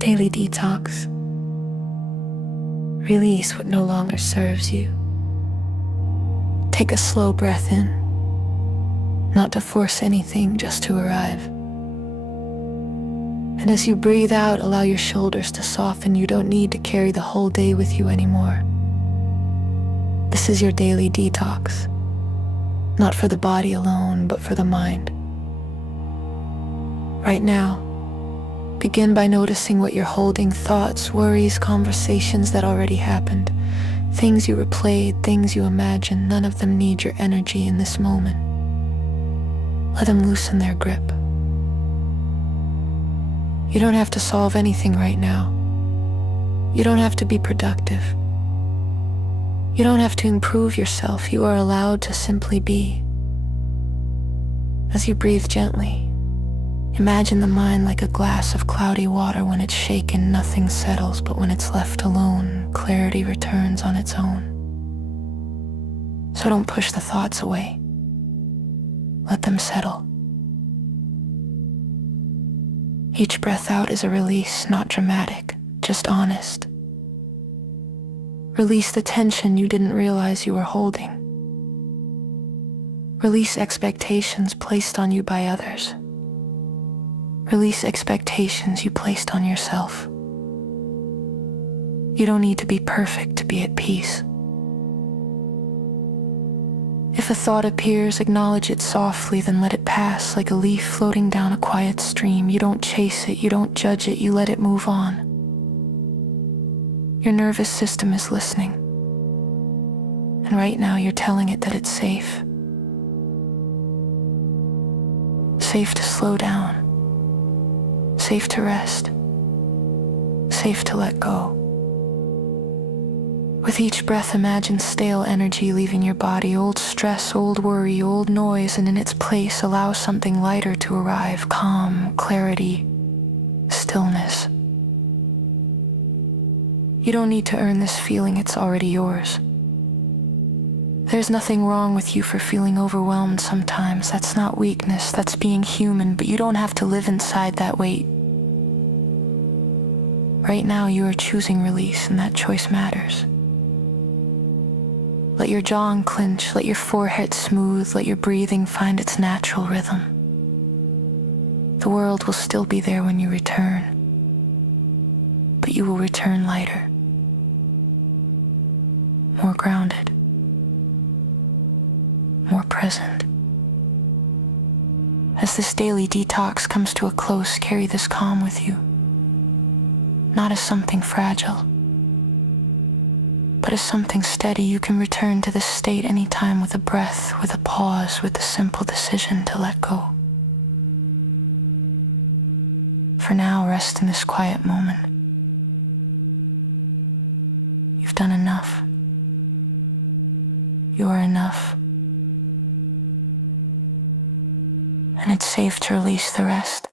Daily Detox. Release what no longer serves you. Take a slow breath in, not to force anything, just to arrive. And as you breathe out, allow your shoulders to soften. You don't need to carry the whole day with you anymore. This is your daily detox, not for the body alone, but for the mind. Right now, begin by noticing what you're holding: thoughts, worries, conversations that already happened, things you replayed, things you imagined. None of them need your energy in this moment. Let them loosen their grip. You don't have to solve anything right now. You don't have to be productive. You don't have to improve yourself. You are allowed to simply be. As you breathe gently, imagine the mind like a glass of cloudy water. When it's shaken, nothing settles, but when it's left alone, clarity returns on its own. So don't push the thoughts away. Let them settle. Each breath out is a release, not dramatic, just honest. Release the tension you didn't realize you were holding. Release expectations placed on you by others. Release expectations you placed on yourself. You don't need to be perfect to be at peace. If a thought appears, acknowledge it softly, then let it pass like a leaf floating down a quiet stream. You don't chase it, you don't judge it, you let it move on. Your nervous system is listening, and right now you're telling it that it's safe. Safe to slow down. Safe to rest. Safe to let go. With each breath, imagine stale energy leaving your body, old stress, old worry, old noise, and in its place, allow something lighter to arrive: calm, clarity, stillness. You don't need to earn this feeling, it's already yours. There's nothing wrong with you for feeling overwhelmed sometimes. That's not weakness, that's being human, but you don't have to live inside that weight. Right now, you are choosing release, and that choice matters. Let your jaw unclench, let your forehead smooth, let your breathing find its natural rhythm. The world will still be there when you return, but you will return lighter, more grounded, more present. As this daily detox comes to a close, carry this calm with you, not as something fragile, but as something steady. You can return to this state anytime with a breath, with a pause, with the simple decision to let go. For now, rest in this quiet moment. You've done enough. You are enough. And it's safe to release the rest.